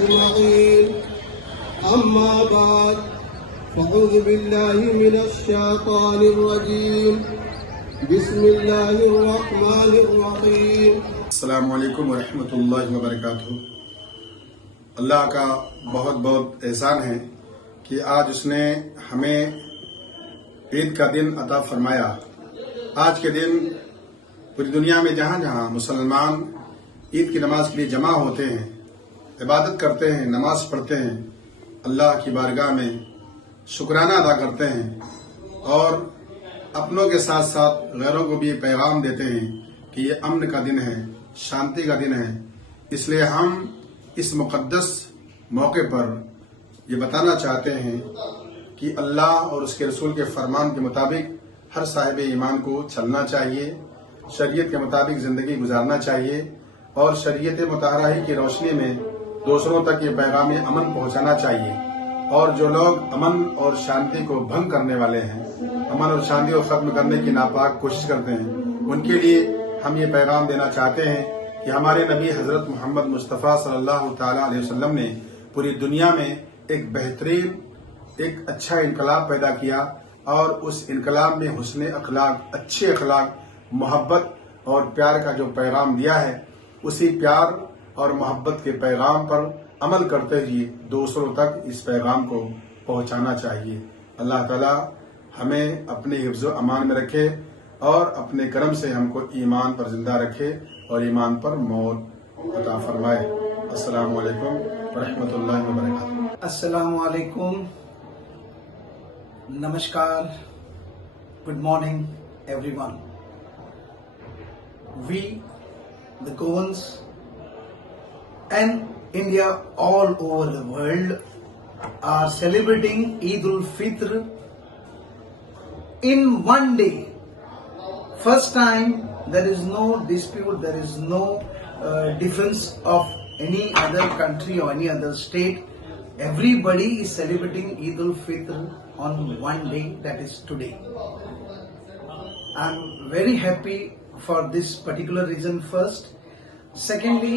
أجمعين. أما بعد فأعوذ بالله من الشيطان الرجيم. بسم الله الرحمن الرحيم. السلام علیکم ورحمۃ اللہ وبرکاتہ. اللہ کا بہت بہت احسان ہے کہ آج اس نے ہمیں عید کا دن عطا فرمایا. آج کے دن پوری دنیا میں جہاں جہاں مسلمان عید کی نماز کے لیے جمع ہوتے ہیں، عبادت کرتے ہیں، نماز پڑھتے ہیں، اللہ کی بارگاہ میں شکرانہ ادا کرتے ہیں اور اپنوں کے ساتھ ساتھ غیروں کو بھی یہ پیغام دیتے ہیں کہ یہ امن کا دن ہے، شانتی کا دن ہے. اس لیے ہم اس مقدس موقع پر یہ بتانا چاہتے ہیں کہ اللہ اور اس کے رسول کے فرمان کے مطابق ہر صاحب ایمان کو چلنا چاہیے، شریعت کے مطابق زندگی گزارنا چاہیے اور شریعت مطہرہ کی روشنی میں دوسروں تک یہ پیغام امن پہنچانا چاہیے. اور جو لوگ امن اور شانتی کو بھنگ کرنے والے ہیں، امن اور شانتی کو ختم کرنے کی ناپاک کوشش کرتے ہیں، ان کے لیے ہم یہ پیغام دینا چاہتے ہیں کہ ہمارے نبی حضرت محمد مصطفیٰ صلی اللہ تعالی علیہ وسلم نے پوری دنیا میں ایک بہترین، ایک اچھا انقلاب پیدا کیا اور اس انقلاب میں حسن اخلاق، اچھے اخلاق، محبت اور پیار کا جو پیغام دیا ہے، اسی پیار اور محبت کے پیغام پر عمل کرتے ہوئے دوسروں تک اس پیغام کو پہنچانا چاہیے. اللہ تعالی ہمیں اپنے حفظ و امان میں رکھے اور اپنے کرم سے ہم کو ایمان پر زندہ رکھے اور ایمان پر موت عطا فرمائے. السلام علیکم ورحمۃ اللہ وبرکاتہ. السلام علیکم، نمسکار، good morning everyone. We, the Goans and India all over the world are celebrating Eid ul-Fitr in one day. First time, there is no dispute, there is no difference of any other country or any other state. Everybody is celebrating Eid ul-Fitr on one day, that is today. I'm very happy for this particular reason first. Secondly,